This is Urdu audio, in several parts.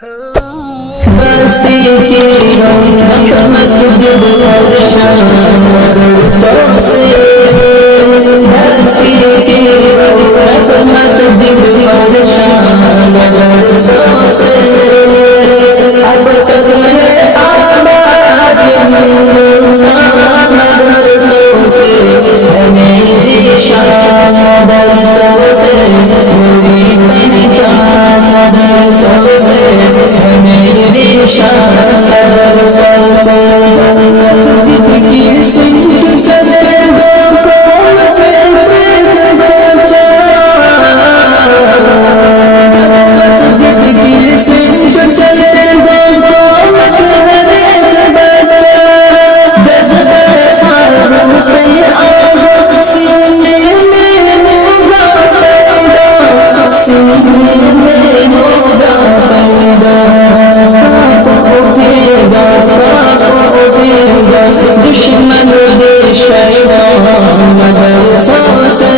بستی کی رونق مسجد فرشان سے بستی کی رونق مسجد فرشان سے اب تک ہے آباد ہندوستان برسوں سے ہے میری شان برسوں سے میری پہچان برسوں سے ہے میری شان برسوں سے مسجد کی سمت چلے گا قوم کے بچہ مسجد کی سمت چلے گا قوم کے بچہ جذبہ فاروق اعظم سینے میں ہوگا پیدا سینے میں ہوگا پیدا دشمن بے شیطان مدرسوں سے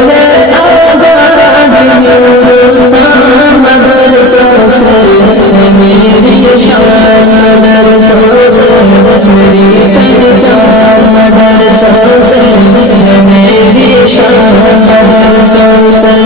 ہے آباد ہندوستان مدرسوں سے میری شان مدرسوں سے میری پہچان مدرسوں سے میری شان مدرسوں سے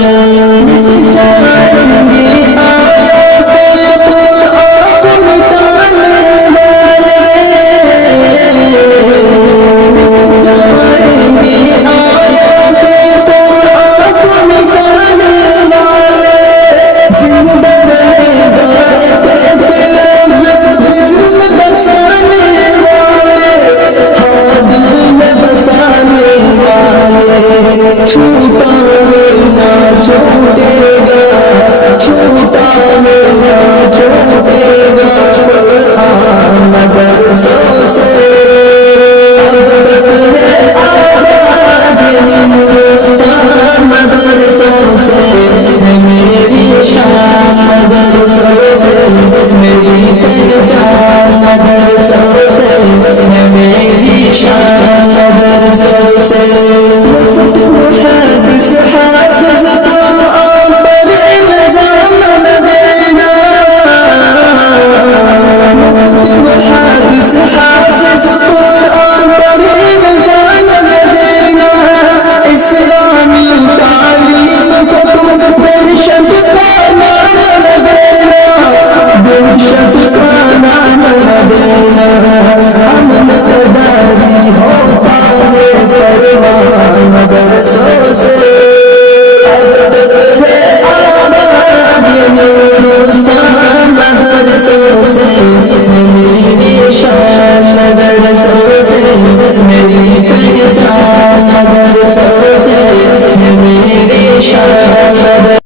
مدرسوں سے